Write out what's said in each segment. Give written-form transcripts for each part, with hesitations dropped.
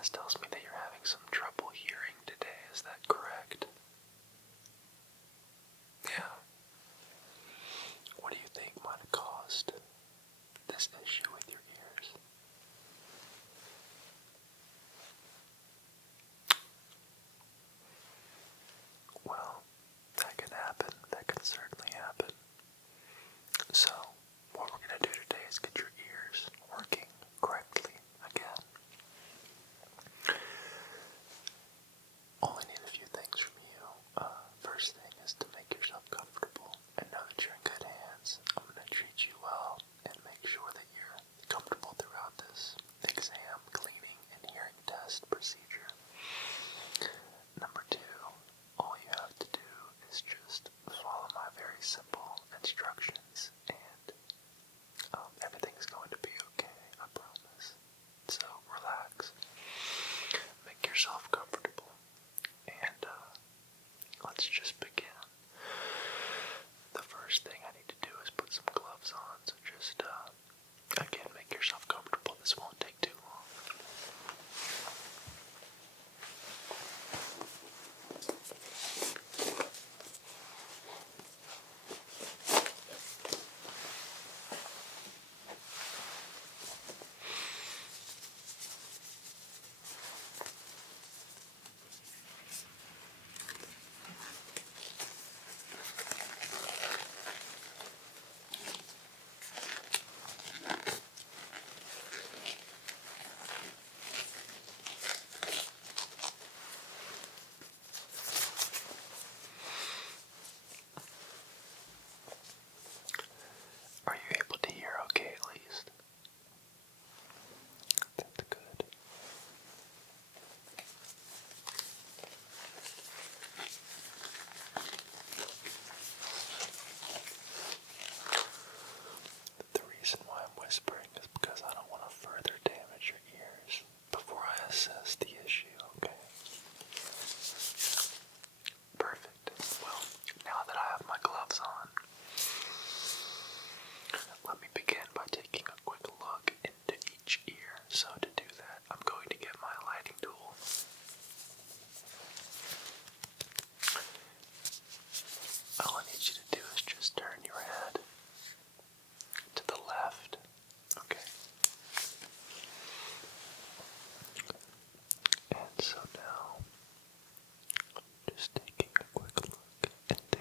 This tells me that you're having some trouble hearing today, is that correct? Yeah. What do you think might have caused this issue with your ears? Well, that can happen. That can certainly happen. So, what we're going to do today is get your ears working correctly again. Only need a few things from you. First thing is to make yourself comfortable and know that you're in good hands. I'm going to treat you well and make sure that you're comfortable throughout this exam, cleaning, and hearing test procedure. Number 2, all you have to do is just follow my very simple instructions and everything's going to be okay, I promise. So relax, make yourself comfortable, and let's just begin. The first thing I need to do is put some gloves on, so just again, make yourself comfortable. This won't take too long. Are you able to hear okay at least? That's good. The reason why I'm whispering is because I don't want to further damage your ears before I assess the issue, okay? Perfect. Well, now that I have my gloves on, let me begin by taking a quick look into each ear. So to do that, I'm going to get my lighting tool. All I need you to do is just turn your head to the left, okay? And so now, just taking a quick look into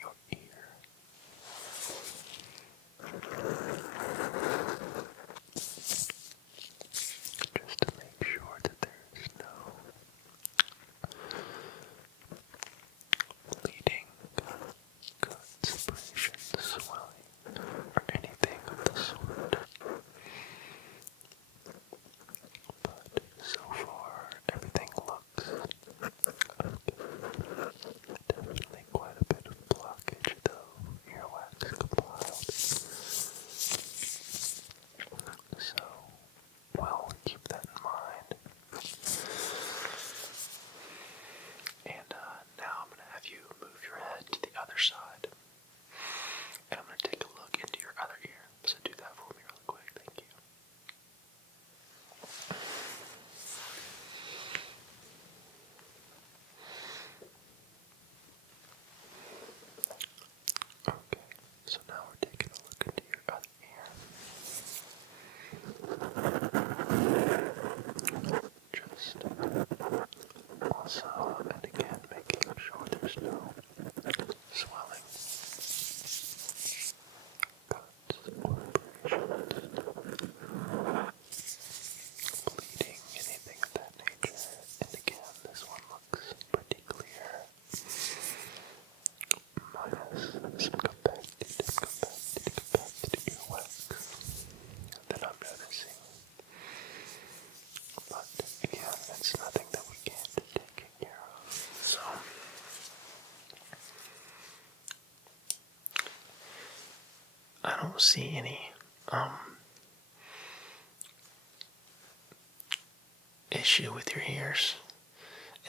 your ear. Just to make sure that there's no bleeding, cuts, abrasions, swelling, or anything of the sort. But so far, everything looks okay. Definitely quite a bit of blockage, though, earwax compiled. So, well, keep that in mind. And now I'm going to have you move your head to the other side. And I'm going to take a look into your other ear. So do that for me really quick. Thank you. Okay, so now we're taking a look into your other ear. Just also, and again, making sure there's no swelling, cuts, or abrasions, bleeding, anything of that nature. And again, this one looks pretty clear, minus some compacted earwax that I'm noticing. But again, it's nothing that we can't take care of. So, I don't see any issue with your ears.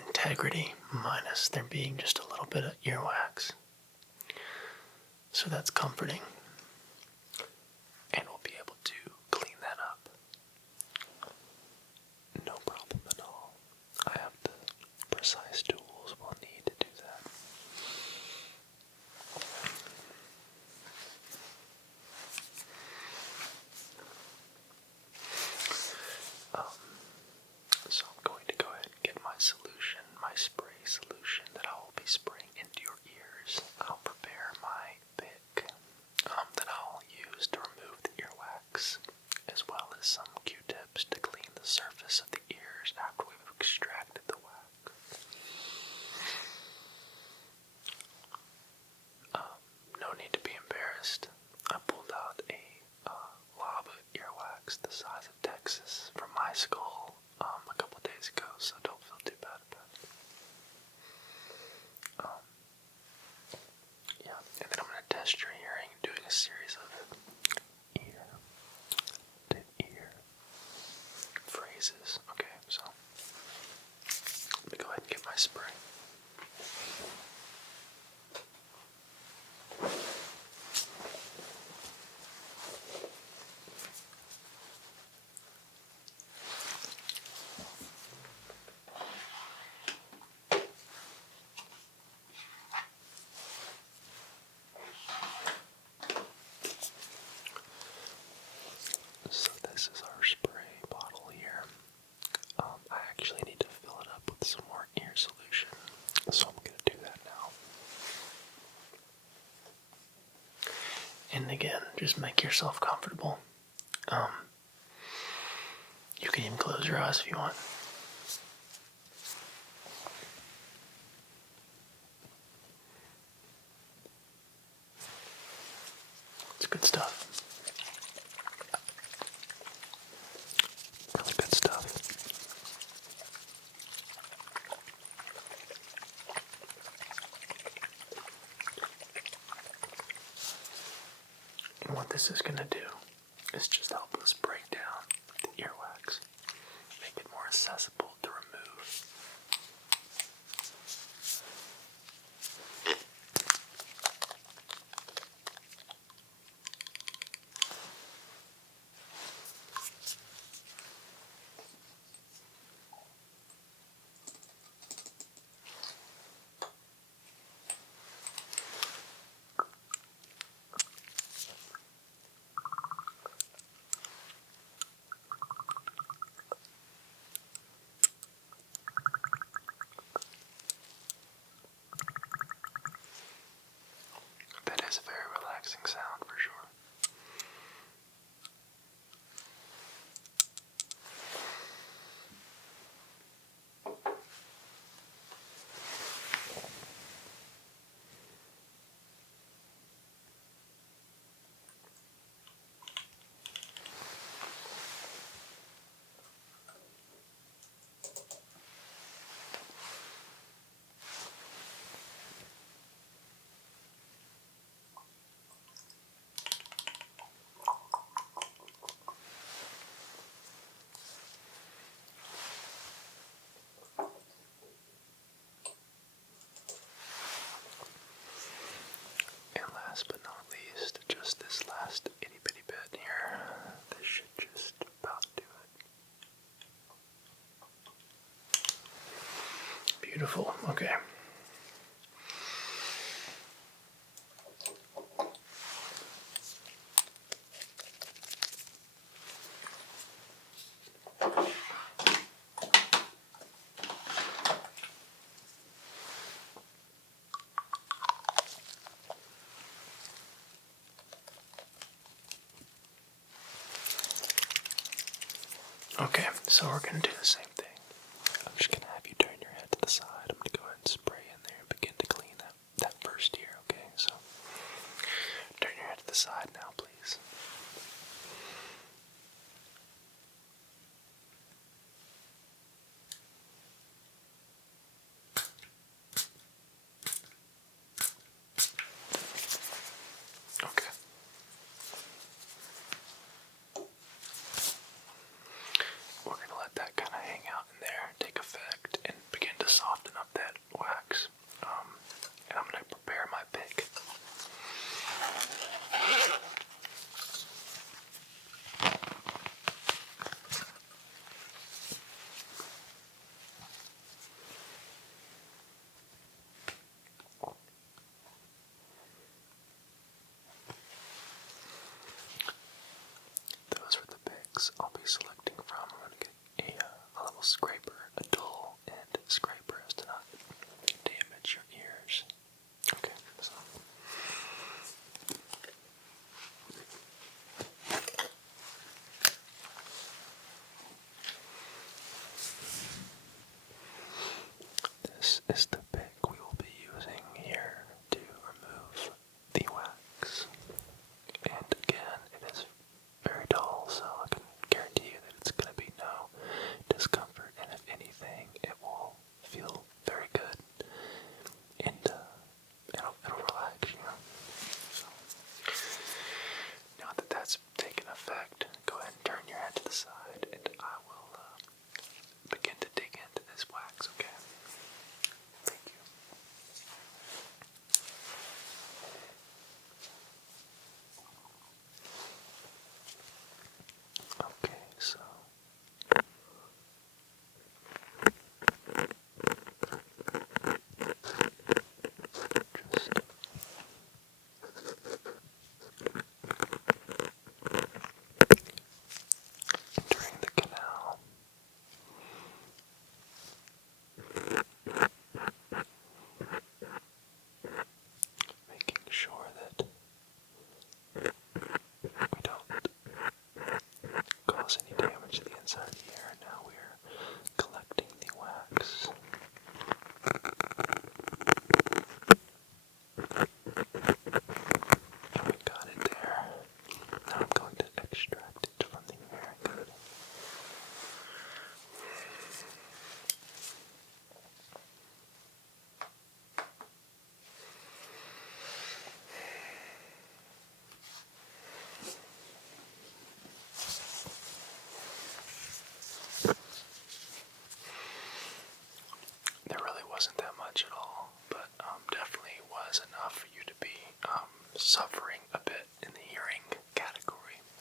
Integrity, minus there being just a little bit of earwax. So that's comforting. And we'll be able to clean that up. No problem wax the size of Texas from my skull a couple days ago, so don't feel too bad about it. Yeah, and then I'm going to test your hearing doing a series of ear to ear phrases. Okay, so let me go ahead and get my spray. So this is our spray bottle here. I actually need to fill it up with some more ear solution, so I'm going to do that now. And again, just make yourself comfortable. You can even close your eyes if you want. It's good stuff. Really good stuff. And what this is going to do is just help us break down the earwax, make it more accessible to remove. That is a very relaxing sound for sure. And last but not least, just this last itty bitty bit here. This should just about do it. Beautiful. Okay. Okay, so we're going to do the same thing. I'm just going to have you turn your head to the side. I'm going to go ahead and spray in there and begin to clean that first ear, okay? So, turn your head to the side now, please. Okay. We're going to let that kind of hang out in there, take effect, and begin to soften up that wax. And I'm going to prepare my pick. Those are the picks I'll be selecting from. I'm going to get a little scraper, a dull end scraper as to not damage your ears. Okay, so. This is the pick we will be using here to remove the wax. And again, it is very dull, so I can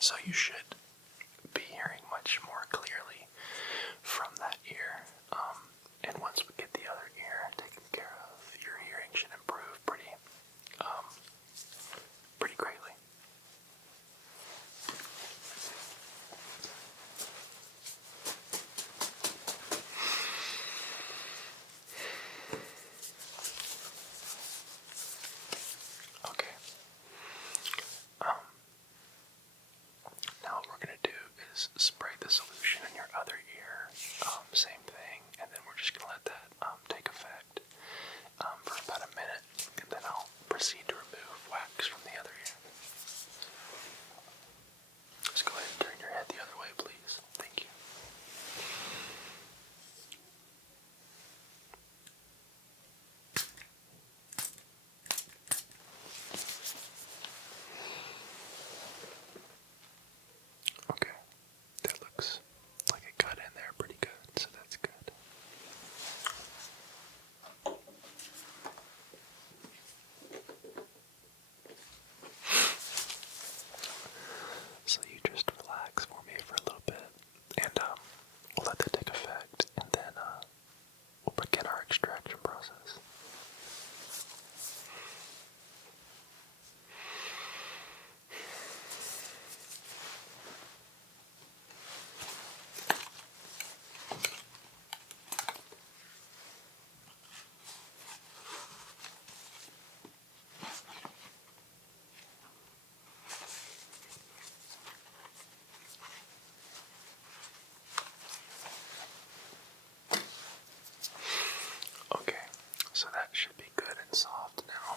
So you should be hearing much more clearly from that ear. And once we get the other ear taken care of, your hearing should improve pretty greatly. Okay. Now what we're gonna do is spray the solution in your other ear. Same thing, and then we're just gonna let that take effect for about a minute, and then I'll proceed to remove wax from the other ear. Let's go ahead and turn your head the other way, please. Thank you. Okay, that looks like it got in there pretty good, so that's good. So you just relax for me for a little bit, and we'll let that take effect, and then we'll begin our extraction process. Okay, so that should be good and soft now.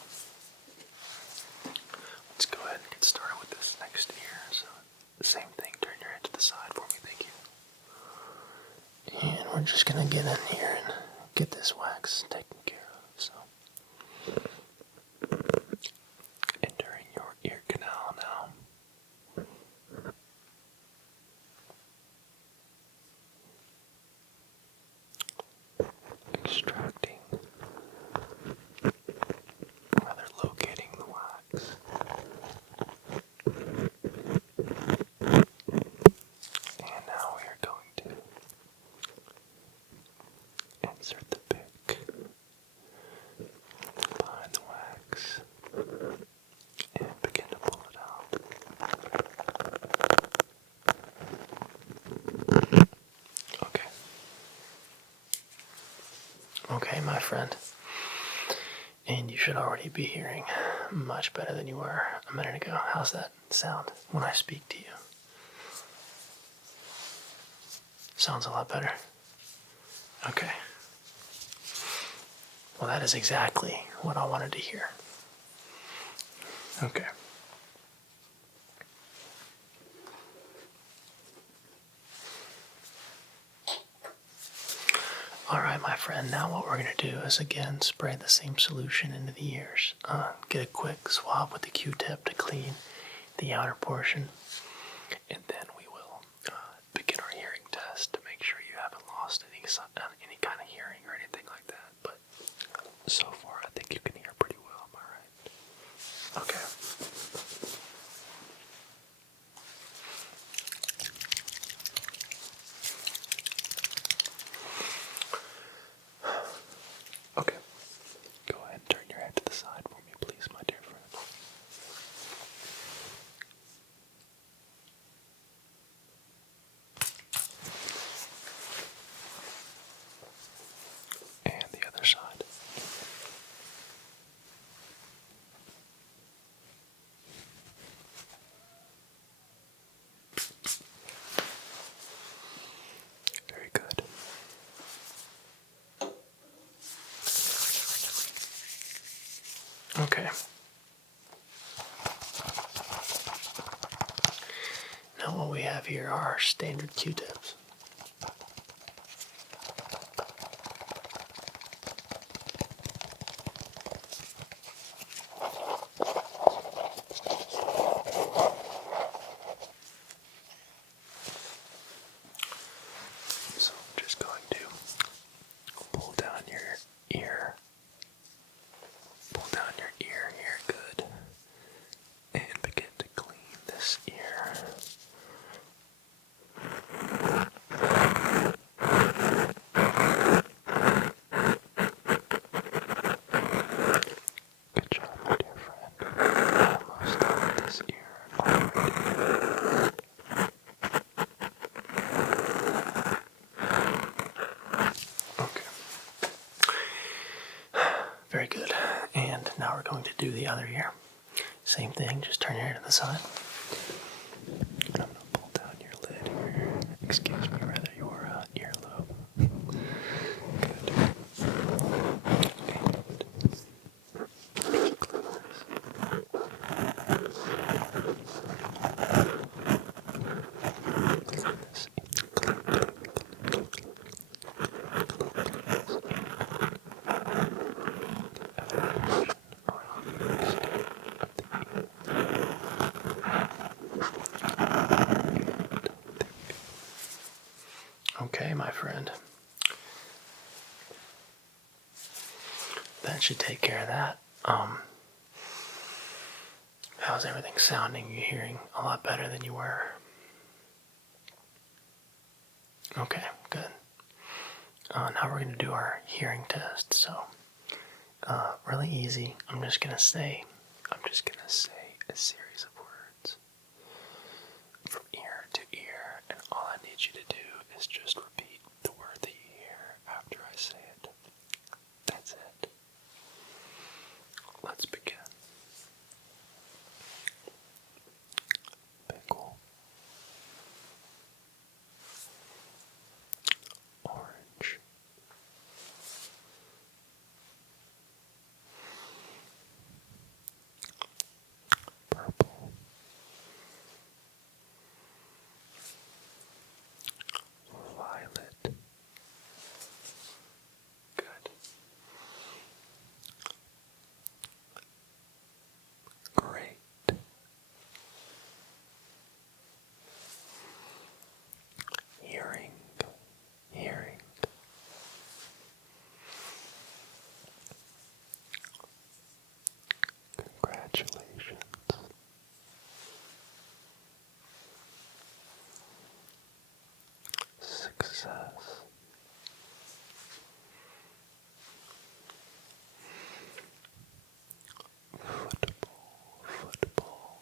Let's go ahead and get started with this next ear. So the same thing, turn your head to the side for me, thank you. And we're just gonna get in here and get this wax taken care of. So entering your ear canal now. Extracting, rather locating the wax. And now we are going to insert the pick behind the wax and begin to pull it out. Okay. Okay, my friend. And you should already be hearing much better than you were a minute ago. How's that sound when I speak to you? Sounds a lot better. Okay. Well, that is exactly what I wanted to hear. Okay. Alright, my friend, now what we're going to do is again spray the same solution into the ears. Get a quick swab with the Q-tip to clean the outer portion. And then we will begin our hearing test to make sure you haven't lost any kind of hearing or anything like that. But so far, I think you can hear pretty well, am I right? Okay. Okay. Go ahead and turn your head to the side for me, please, my dear friend. And the other side. Very good. Okay. Now what we have here are our standard Q-tips. So I'm just going to pull down your ear. Pull down your ear here, good. And begin to clean this ear. the other ear. Same thing, just turn your head to the side. I'm going to pull down your lid here. Excuse me, rather, your earlobe. Good. Okay, my friend. That should take care of that. How's everything sounding? You hearing a lot better than you were? Okay, good. Now we're going to do our hearing test. So, really easy. I'm just gonna say a series of words from ear to ear, and all I need you to do is just repeat the word that you hear after I say it. That's it. Let's begin. Pickle. Orange. Purple. Violet. Good. Great. Hearing. Hearing. Congratulations. Success. Football. Football.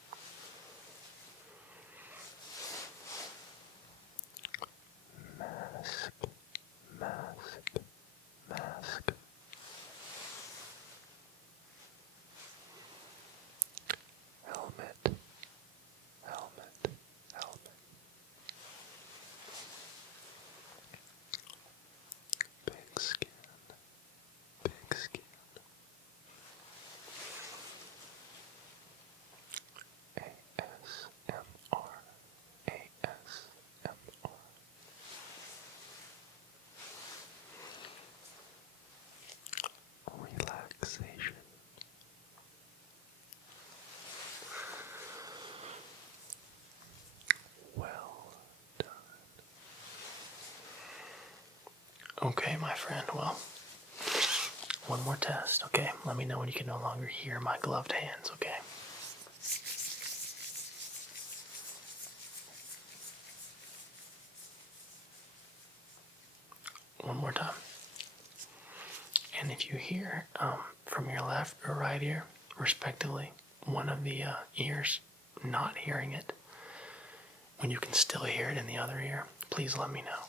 Mask. Mask. Mask. Helmet. Helmet. Helmet. Big skin. Big skin. ASMR. ASMR. Relaxation. Well done. Okay, my friend, well, one more test, okay? Let me know when you can no longer hear my gloved hands, okay? One more time. And if you hear from your left or right ear, respectively, one of the ears not hearing it, when you can still hear it in the other ear, please let me know.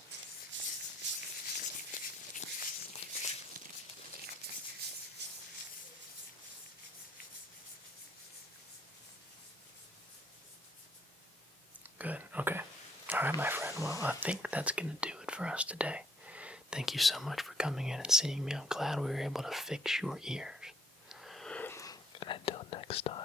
Good, okay. All right, my friend, well, I think that's going to do it for us today. Thank you so much for coming in and seeing me. I'm glad we were able to fix your ears. And until next time.